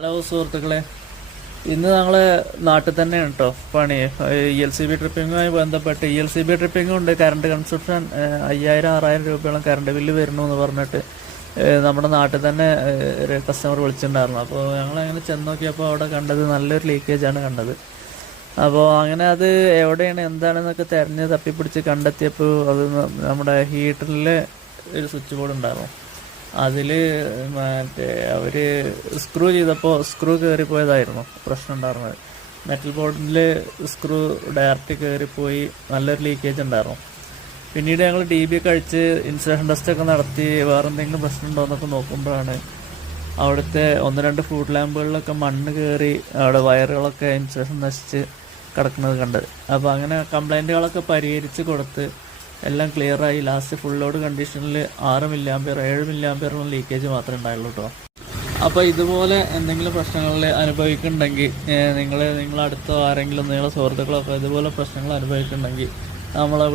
Hello സുഹൃത്തുക്കളെ, ഇന്ന് ഞങ്ങൾ നാട്ടിൽ തന്നെയാണ് കേട്ടോ പണി. ELCB ട്രിപ്പിങ്ങുമായി ബന്ധപ്പെട്ട് ELCB ട്രിപ്പിംഗ് കൊണ്ട് കറണ്ട് കൺസപ്ഷൻ 5000-6000 രൂപയോളം കറണ്ട് ബില്ല് വരുന്നു എന്ന് പറഞ്ഞിട്ട് നമ്മുടെ നാട്ടിൽ തന്നെ ഒരു കസ്റ്റമർ വിളിച്ചിട്ടുണ്ടായിരുന്നു. അപ്പോൾ ഞങ്ങളങ്ങനെ ചെന്ന് നോക്കിയപ്പോൾ അവിടെ കണ്ടത് നല്ലൊരു ലീക്കേജാണ് കണ്ടത്. അപ്പോൾ അങ്ങനെ അത് എവിടെയാണ് എന്താണെന്നൊക്കെ തിരഞ്ഞ് തപ്പിപ്പിടിച്ച് കണ്ടെത്തിയപ്പോൾ അത് നമ്മുടെ ഹീറ്ററിലെ ഒരു സ്വിച്ച് ബോർഡ് ഉണ്ടായിരുന്നു. അതിൽ മറ്റേ അവർ സ്ക്രൂ ചെയ്തപ്പോൾ സ്ക്രൂ കയറിപ്പോയതായിരുന്നു പ്രശ്നം ഉണ്ടായിരുന്നത്. മെറ്റൽ ബോർഡിൽ സ്ക്രൂ ഡയറക്റ്റ് കയറിപ്പോയി നല്ലൊരു ലീക്കേജ് ഉണ്ടായിരുന്നു. പിന്നീട് ഞങ്ങൾ DB ഒക്കെ അഴിച്ച് ഇൻസുലേഷൻ ടെസ്റ്റൊക്കെ നടത്തി വേറെ എന്തെങ്കിലും പ്രശ്നം ഉണ്ടോ എന്നൊക്കെ നോക്കുമ്പോഴാണ് അവിടുത്തെ 1-2 ഫ്രൂട്ട് ലാമ്പുകളിലൊക്കെ മണ്ണ് കയറി അവിടെ വയറുകളൊക്കെ ഇൻസുലേഷൻ നശിച്ച് കിടക്കുന്നത് കണ്ടത്. അപ്പോൾ അങ്ങനെ കംപ്ലൈൻറ്റുകളൊക്കെ പരിഹരിച്ച് കൊടുത്ത് എല്ലാം ക്ലിയറായി. ലാസ്റ്റ് ഫുൾ ലോഡ് കണ്ടീഷനിൽ 6 mA 7 mA ലീക്കേജ് മാത്രമേ ഉണ്ടായുള്ളൂ കേട്ടോ. അപ്പോൾ ഇതുപോലെ എന്തെങ്കിലും പ്രശ്നങ്ങളിൽ അനുഭവിക്കുന്നുണ്ടെങ്കിൽ നിങ്ങളടുത്തോ ആരെങ്കിലും നിങ്ങളുടെ സുഹൃത്തുക്കളൊക്കെ ഇതുപോലെ പ്രശ്നങ്ങൾ അനുഭവിക്കുന്നുണ്ടെങ്കിൽ നമ്മളെ